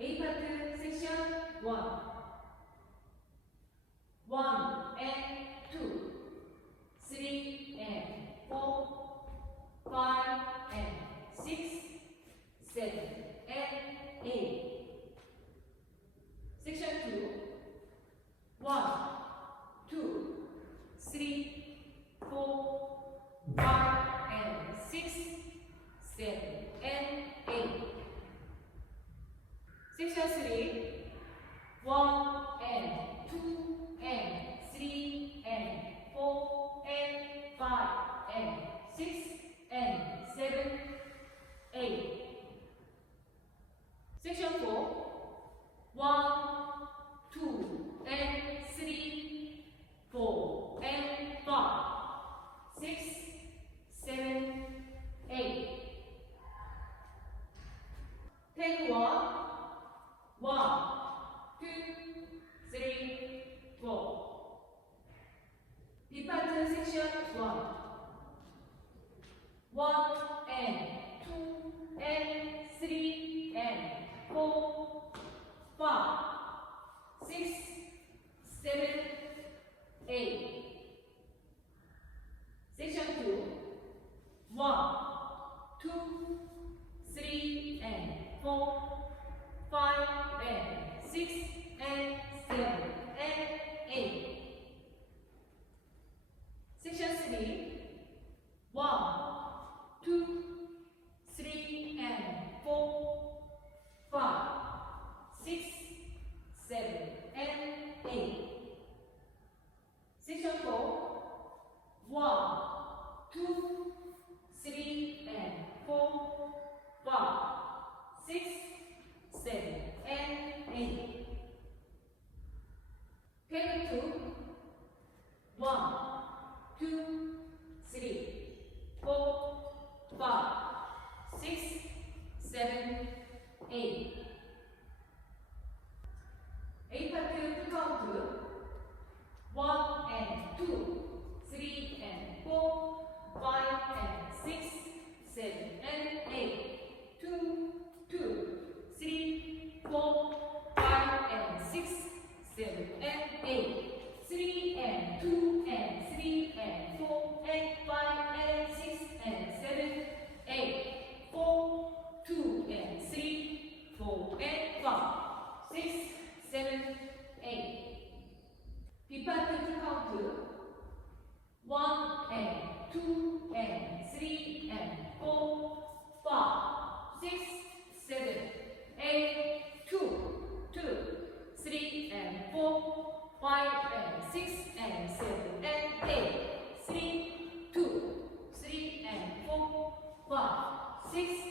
A 파트 섹션 1 and 2 3 and 4 5 and 6 7 and 8 섹션 2 1 2 3 4 5 and 6 7 and 8 섹션 3 1 and 2 and 3 and 4 and 5 and 6 and 7 8 섹션 4 1 2 and 3 4 and 5 6 7 8 Take 1 1 2 3 4 B 파트 섹션 1 1 and 2 and 3 and 4 5 6 7 8 섹션 2 1 2 3 and 4 5 and 6 and 7 and 8 섹션 3 1 2 3 and 4 5 6 7 and 8 섹션 4 1 2 3 and 4 5 6 7 and 8 Take 2 1 2 3 4 5 6 7 8 A 파트 카운트 1 and 2 3 and 4 5 and 6 7 and 8 2 2 3 4 5 and 6 7 and 8 3 and 2 and 3 and 4 and 5 and 6 and 7 8 4 2 and 3 4 and 5 6 7 8 B 파트 카운트 1 and 2 and 3 and 4 5 6 7 8 2 2 3 and 4 5 and 6 and 7 and 8 3 2 3 and 4 5 6